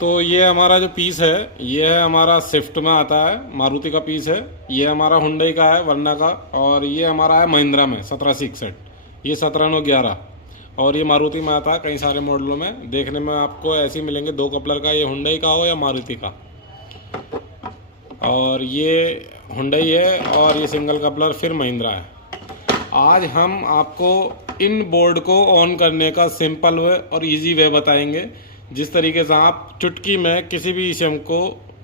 तो ये हमारा जो पीस है, ये है हमारा स्विफ्ट में आता है, मारुति का पीस है। ये हमारा हुंडई का है, वर्ना का। और ये हमारा है महिंद्रा में 1761, ये 17/9/11। और ये मारुति में आता है कई सारे मॉडलों में। देखने में आपको ऐसे ही मिलेंगे, 2 कपलर का, ये हुंडई का हो या मारुति का। और ये हुंडई है और ये सिंगल कपलर फिर महिंद्रा है। आज हम आपको इन बोर्ड को ऑन करने का सिंपल वे और इजी वे बताएंगे, जिस तरीके से आप चुटकी में किसी भी ईसीएम को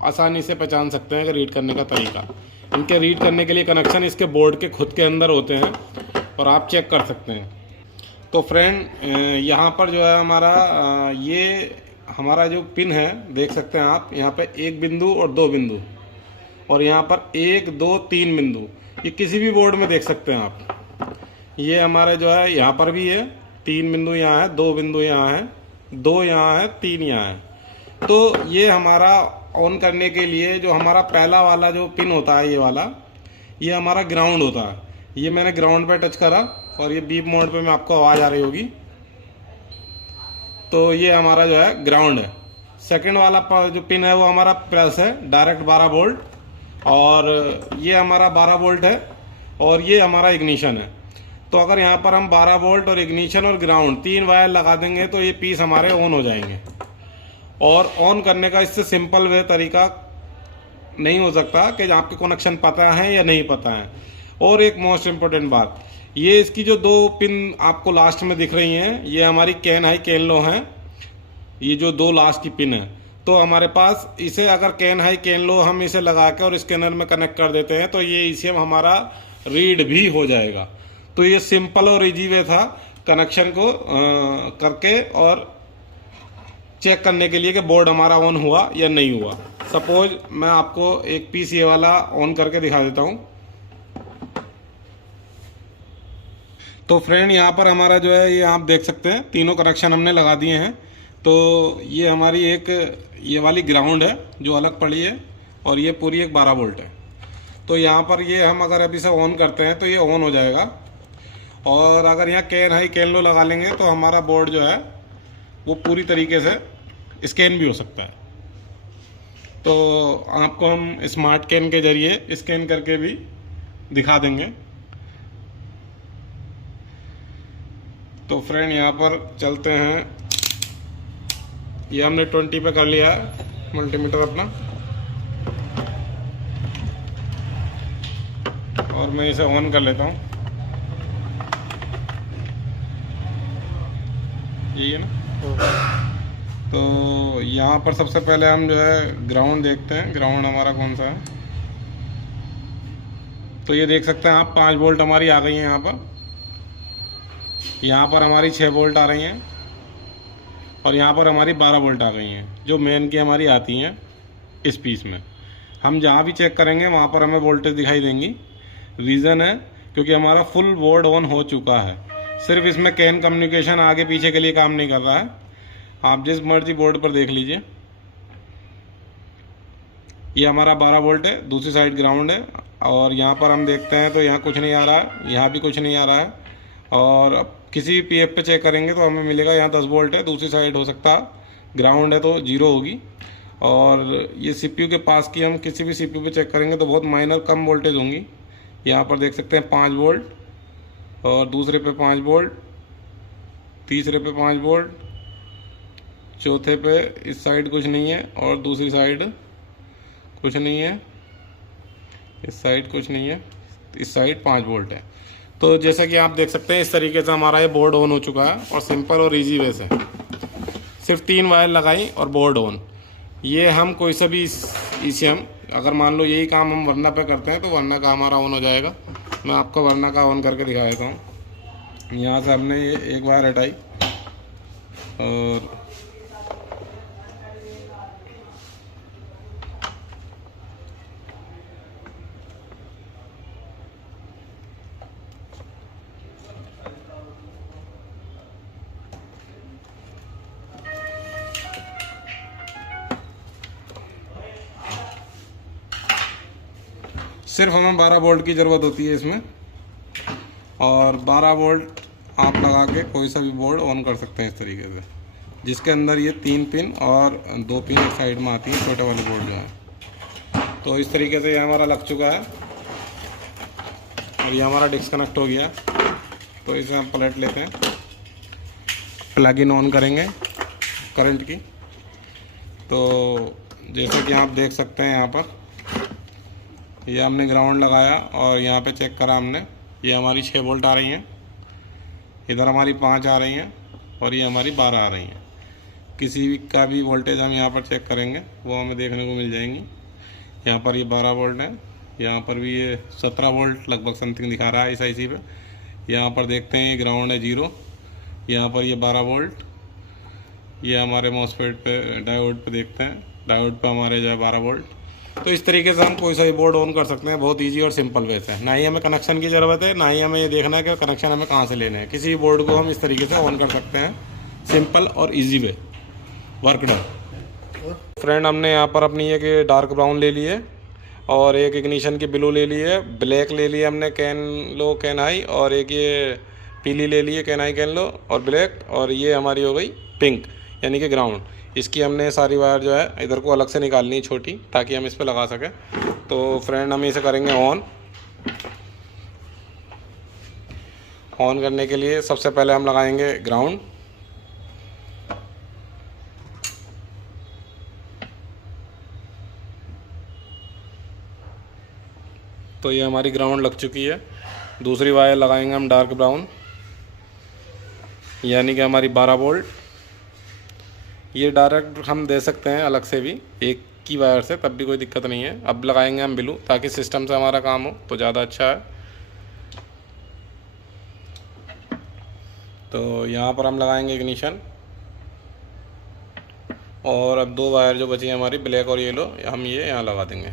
आसानी से पहचान सकते हैं। रीड करने का तरीका, इनके रीड करने के लिए कनेक्शन इसके बोर्ड के खुद के अंदर होते हैं और आप चेक कर सकते हैं। तो फ्रेंड, यहाँ पर जो है हमारा ये हमारा जो पिन है, देख सकते हैं आप, यहाँ पे 1 बिंदु और 2 बिंदु, और यहाँ पर 1 2 3 बिंदु। ये किसी भी बोर्ड में देख सकते हैं आप। ये हमारे जो है यहाँ पर भी है, 3 बिंदु यहाँ है, 2 बिंदु यहाँ है, 2 यहाँ है, 3 यहाँ है। तो ये हमारा ऑन करने के लिए जो हमारा पहला वाला जो पिन होता है, ये वाला, ये हमारा ग्राउंड होता है। ये मैंने ग्राउंड पे टच करा और ये बीप मोड पे में आपको आवाज़ आ रही होगी। तो ये हमारा जो है ग्राउंड है। सेकंड वाला जो पिन है वो हमारा प्लस है, डायरेक्ट 12 वोल्ट। और ये हमारा 12 वोल्ट है और ये हमारा इग्निशन है। तो अगर यहाँ पर हम 12 वोल्ट और इग्निशन और ग्राउंड 3 वायर लगा देंगे तो ये पीस हमारे ऑन हो जाएंगे। और ऑन करने का इससे सिंपल वे तरीका नहीं हो सकता कि आपके कनेक्शन पता है या नहीं पता है। और एक मोस्ट इम्पोर्टेंट बात, ये इसकी जो 2 पिन आपको लास्ट में दिख रही हैं, ये हमारी कैन हाई कैन लो हैं। ये जो 2 लास्ट की पिन है, तो हमारे पास इसे अगर कैन हाई कैन लो हम इसे लगा के और स्कैनर में कनेक्ट कर देते हैं तो ये ईसीएम हमारा रीड भी हो जाएगा। तो ये सिंपल और इजी वे था कनेक्शन को करके और चेक करने के लिए कि बोर्ड हमारा ऑन हुआ या नहीं हुआ। सपोज मैं आपको एक पीस ये वाला ऑन करके दिखा देता हूं। तो फ्रेंड, यहाँ पर हमारा जो है, ये आप देख सकते हैं तीनों कनेक्शन हमने लगा दिए हैं। तो ये हमारी एक ये वाली ग्राउंड है जो अलग पड़ी है, और ये पूरी एक 12 वोल्ट है। तो यहाँ पर ये हम अगर अभी से ऑन करते हैं तो ये ऑन हो जाएगा। और अगर यहाँ कैन हाई कैन लो लगा लेंगे तो हमारा बोर्ड जो है वो पूरी तरीके से स्कैन भी हो सकता है। तो आपको हम स्मार्ट कैन के जरिए स्कैन करके भी दिखा देंगे। तो फ्रेंड, यहाँ पर चलते हैं। ये हमने 20 पे कर लिया है मल्टीमीटर अपना, और मैं इसे ऑन कर लेता हूँ। यही है ना। तो यहाँ पर सबसे पहले हम जो है ग्राउंड देखते हैं, ग्राउंड हमारा कौन सा है। तो ये देख सकते हैं आप, 5 वोल्ट हमारी आ गई हैं यहाँ पर हमारी 6 वोल्ट आ रही हैं, और यहाँ पर हमारी 12 वोल्ट आ गई हैं, जो मेन की हमारी आती हैं इस पीस में। हम जहाँ भी चेक करेंगे वहाँ पर हमें वोल्टेज दिखाई देंगी। रीज़न है क्योंकि हमारा फुल बोर्ड ऑन हो चुका है। सिर्फ इसमें कैन कम्युनिकेशन आगे पीछे के लिए काम नहीं कर रहा है। आप जिस मर्जी बोर्ड पर देख लीजिए। ये हमारा 12 वोल्ट है, दूसरी साइड ग्राउंड है। और यहाँ पर हम देखते हैं तो यहाँ कुछ नहीं आ रहा है, यहाँ भी कुछ नहीं आ रहा है। और अब किसी पीएफ पे चेक करेंगे तो हमें मिलेगा यहाँ 10 वोल्ट है, दूसरी साइड हो सकता है ग्राउंड है तो 0 होगी। और ये सीपीयू के पास की हम किसी भी सीपीयू पे चेक करेंगे तो बहुत माइनर कम वोल्टेज होंगी। यहाँ पर देख सकते हैं 5 वोल्ट, और दूसरे पे 5 वोल्ट, तीसरे पे 5 वोल्ट, चौथे पे इस साइड कुछ नहीं है और दूसरी साइड कुछ नहीं है, इस साइड कुछ नहीं है, इस साइड 5 वोल्ट है। तो जैसा कि आप देख सकते हैं इस तरीके से हमारा ये बोर्ड ऑन हो चुका है, और सिंपल और इजी वे से सिर्फ 3 वायर लगाई और बोर्ड ऑन। ये हम कोई सा भी ईसीएम, अगर मान लो यही काम हम वरना पे करते हैं तो वरना का हमारा ऑन हो जाएगा। मैं आपको वरना का ऑन करके दिखा देता हूँ। यहाँ से हमने ये एक वायर हटाई और सिर्फ हमें 12 वोल्ट की ज़रूरत होती है इसमें, और 12 वोल्ट आप लगा के कोई सा भी बोर्ड ऑन कर सकते हैं इस तरीके से। जिसके अंदर ये 3 पिन और 2 पिन एक साइड में आती है, छोटे वाले बोर्ड जो है। तो इस तरीके से ये हमारा लग चुका है और ये हमारा डिस्कनेक्ट हो गया। तो इसे हम पलट लेते हैं, प्लग इन ऑन करेंगे करंट की। तो जैसा कि आप देख सकते हैं यहाँ पर ये हमने ग्राउंड लगाया और यहाँ पे चेक करा हमने, ये हमारी 6 वोल्ट आ रही हैं, इधर हमारी 5 आ रही हैं और ये हमारी 12 आ रही हैं। किसी भी का भी वोल्टेज हम यहाँ पर चेक करेंगे वो हमें देखने को मिल जाएंगी। यहाँ पर ये 12 वोल्ट है, यहाँ पर भी ये 17 वोल्ट लगभग समथिंग दिखा रहा है इस आईसी पे। यहाँ पर देखते हैं ये ग्राउंड है 0, यहाँ पर ये 12 वोल्ट। ये हमारे मॉसफेट पे डायोड पे देखते हैं, डायोड पे हमारे जो है 12 वोल्ट। तो इस तरीके से हम कोई सा भी बोर्ड ऑन कर सकते हैं, बहुत इजी और सिंपल वे से। ना ही हमें कनेक्शन की ज़रूरत है, ना ही हमें ये देखना है कि कनेक्शन हमें कहाँ से लेने हैं। किसी भी बोर्ड को हम इस तरीके से ऑन कर सकते हैं, सिंपल और easy way, work done. Friend हमने यहाँ पर अपनी एक डार्क ब्राउन ले ली है और एक इग्निशन की ब्लू ले ली है, ब्लैक ले ली है हमने कैन लो कैन हाई, और एक ये पीली ले ली है कैन हाई कैन लो और ब्लैक, और ये हमारी हो गई पिंक यानी कि ग्राउंड। इसकी हमने सारी वायर जो है इधर को अलग से निकालनी है छोटी, ताकि हम इस पर लगा सकें। तो फ्रेंड हम इसे करेंगे ऑन करने के लिए सबसे पहले हम लगाएंगे ग्राउंड। तो ये हमारी ग्राउंड लग चुकी है। दूसरी वायर लगाएंगे हम डार्क ब्राउन यानी कि हमारी 12 वोल्ट। ये डायरेक्ट हम दे सकते हैं अलग से भी एक की वायर से, तब भी कोई दिक्कत नहीं है। अब लगाएंगे हम ब्लू ताकि सिस्टम से हमारा काम हो तो ज़्यादा अच्छा है। तो यहाँ पर हम लगाएंगे इग्निशन, और अब 2 वायर जो बची है हमारी ब्लैक और येलो, हम ये यहाँ लगा देंगे।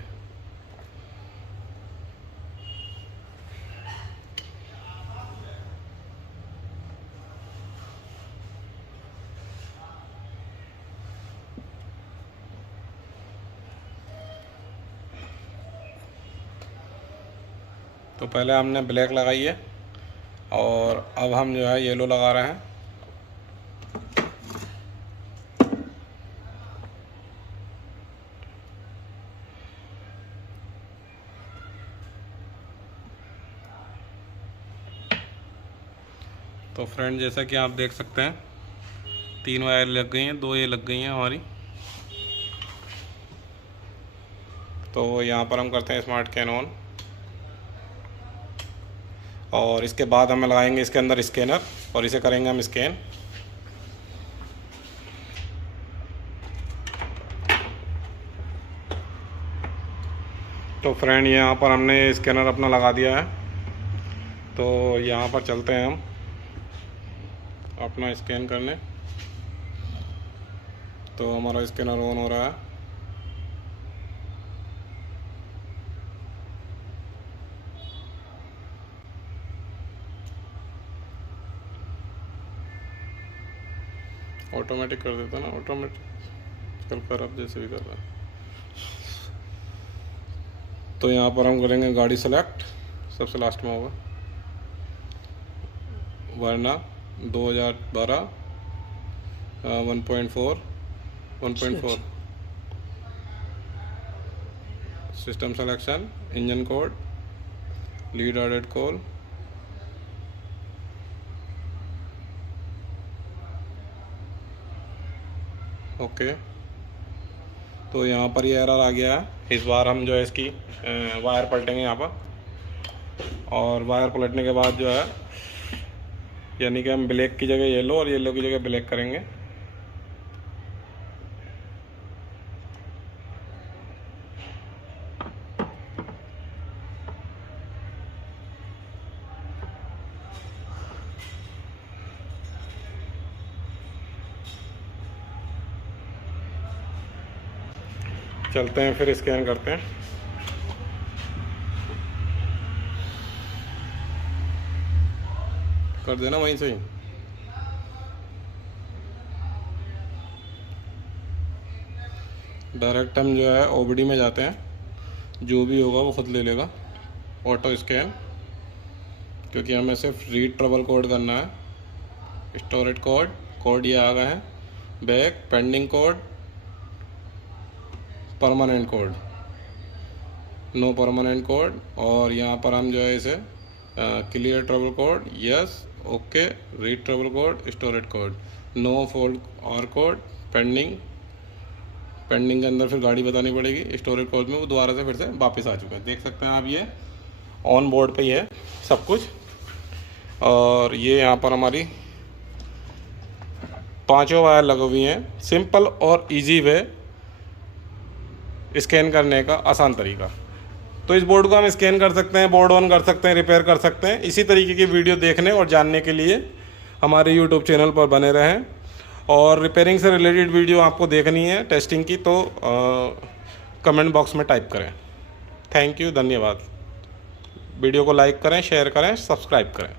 तो पहले हमने ब्लैक लगाई है और अब हम जो है येलो लगा रहे हैं। तो फ्रेंड जैसा कि आप देख सकते हैं 3 वायर लग गई हैं, 2 ये लग गई हैं हमारी। तो यहाँ पर हम करते हैं स्मार्ट कैन ऑन, और इसके बाद हमें लगाएंगे इसके अंदर स्कैनर और इसे करेंगे हम स्कैन। तो फ्रेंड यहाँ पर हमने स्कैनर अपना लगा दिया है। तो यहाँ पर चलते हैं हम अपना स्कैन करने। तो हमारा स्कैनर ऑन हो रहा है। ऑटोमेटिक कर देता ना, ऑटोमेटिक चल कर अब जैसे भी कर रहा है। तो यहाँ पर हम करेंगे गाड़ी सेलेक्ट, सबसे लास्ट में होगा वरना 2012 1.4 system selection, engine code, lead added call, okay. तो यहाँ पर ये एरर आ गया है। इस बार हम जो है इसकी वायर पलटेंगे यहाँ पर, और वायर पलटने के बाद जो है यानी कि हम ब्लैक की जगह येलो और येलो की जगह ब्लैक करेंगे। चलते हैं फिर स्कैन करते हैं। कर देना वहीं से ही। डायरेक्ट हम जो है ओबीडी में जाते हैं, जो भी होगा वो खुद ले लेगा ऑटो स्कैन, क्योंकि हमें सिर्फ रीड ट्रबल कोड करना है। स्टोरेज कोड ये आ गए हैं, back, pending code, permanent code, no permanent code, और यहाँ पर हम जो है इसे clear trouble code, yes, okay, read trouble code, storage code, no fold और कोड, पेंडिंग, पेंडिंग के अंदर फिर गाड़ी बतानी पड़ेगी, स्टोरेज कोड में वो दोबारा से फिर से वापस आ चुका है। देख सकते हैं आप, ये ऑन बोर्ड पे ही है सब कुछ। और ये यहाँ पर हमारी 5 वायर लगी हुई हैं। सिंपल और इजी वे स्कैन करने का आसान तरीका। तो इस बोर्ड को हम स्कैन कर सकते हैं, बोर्ड ऑन कर सकते हैं, रिपेयर कर सकते हैं। इसी तरीके की वीडियो देखने और जानने के लिए हमारे यूट्यूब चैनल पर बने रहें। और रिपेयरिंग से रिलेटेड वीडियो आपको देखनी है टेस्टिंग की, तो कमेंट बॉक्स में टाइप करें। थैंक यू, धन्यवाद। वीडियो को लाइक करें, शेयर करें, सब्सक्राइब करें।